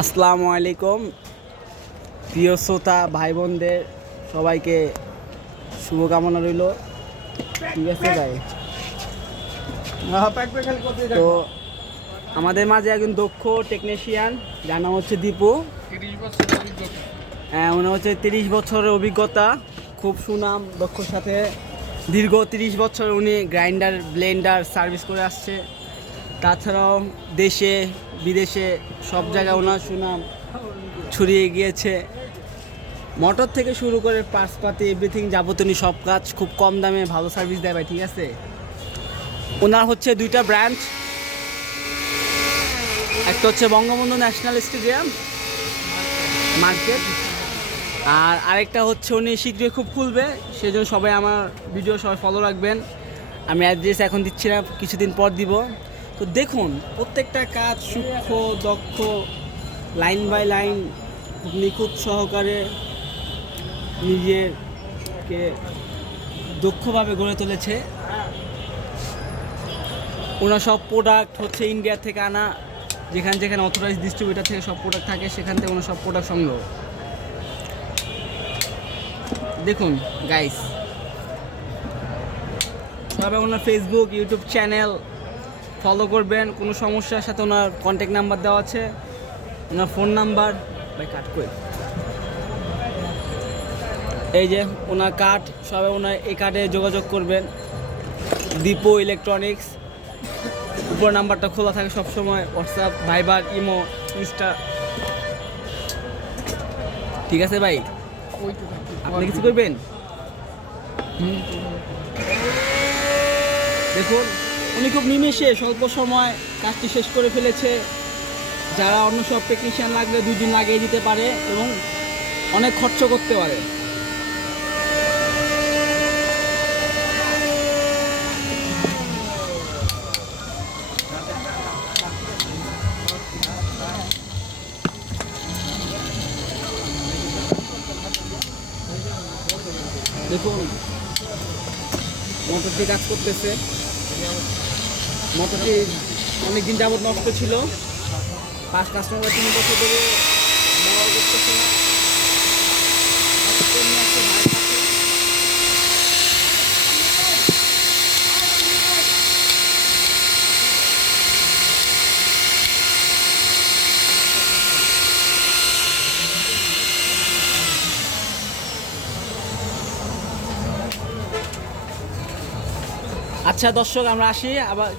আসসালামু আলাইকুম প্রিয় শ্রোতা ভাই বোনদের সবাইকে শুভকামনা রইল। ঠিক আছে ভাই, তো আমাদের মাঝে একজন দক্ষ টেকনিশিয়ান, যার নাম হচ্ছে দীপু। 30 বছরের অভিজ্ঞতা। হ্যাঁ, উনি হচ্ছে 30 বছরের অভিজ্ঞতা, খুব সুনাম, দক্ষর সাথে দীর্ঘ 30 বছর উনি গ্রাইন্ডার ব্লেন্ডার সার্ভিস করে আসছে। তাছাড়াও দেশে বিদেশে সব জায়গায় ওনার সুনাম ছড়িয়ে গিয়েছে। মোটর থেকে শুরু করে পার্টসপাতি এভরিথিং যাবতীয় সব কাজ খুব কম দামে ভালো সার্ভিস দেয় ভাই। ঠিক আছে, ওনার হচ্ছে দুইটা ব্রাঞ্চ, একটা হচ্ছে বঙ্গবন্ধু ন্যাশনাল স্টেডিয়াম মার্কেট, আর আরেকটা হচ্ছে উনি শীঘ্রই খুব খুলবে, সেজন্য সবাই আমার ভিডিও সবাই ফলো রাখবেন। আমি অ্যাড্রেস এখন দিচ্ছি না, কিছুদিন পর দিব। তো দেখুন, প্রত্যেকটা কাজ সূক্ষ্ম দক্ষ, লাইন বাই লাইন খুব নিখুঁত সহকারে নিজেকে দক্ষভাবে গড়ে তুলেছে। ওনার সব প্রোডাক্ট হচ্ছে ইন্ডিয়া থেকে আনা, যেখানে যেখানে অথরাইজ ডিস্ট্রিবিউটার থেকে সব প্রোডাক্ট থাকে সেখান থেকে ওনার সব প্রোডাক্ট সংগ্রহ। দেখুন গাইস, তবে ওনার ফেসবুক ইউটিউব চ্যানেল ফলো করবেন। কোনো সমস্যার সাথে ওনার কন্ট্যাক্ট নাম্বার দেওয়া আছে, ওনার ফোন নাম্বার বাই কাট করে, এই যে ওনার কার্ড, সবাই ওনার এই কার্ডে যোগাযোগ করবেন। দীপু ইলেকট্রনিক্স, উপর নাম্বারটা খোলা থাকে সবসময়, হোয়াটসঅ্যাপ, ভাইবার, ইমো, ইনস্টা। ঠিক আছে ভাই, আপনি কিছু করবেন? দেখুন, উনি খুব নিমেষে স্বল্প সময় কাজটি শেষ করে ফেলেছে। যারা অন্য সব টেকনিশিয়ান লাগলে 2 দিন লাগিয়ে দিতে পারে এবং অনেক খরচ করতে পারে। দেখুন, মোটরটি কাজ করতেছে। মোটরটি অনেকদিন যাবত নষ্ট ছিল, 5 কাস্টমার 3 বছর ধরে ব্যবহার করতেছে না। আচ্ছা দর্শক, আমরা আসি আবার।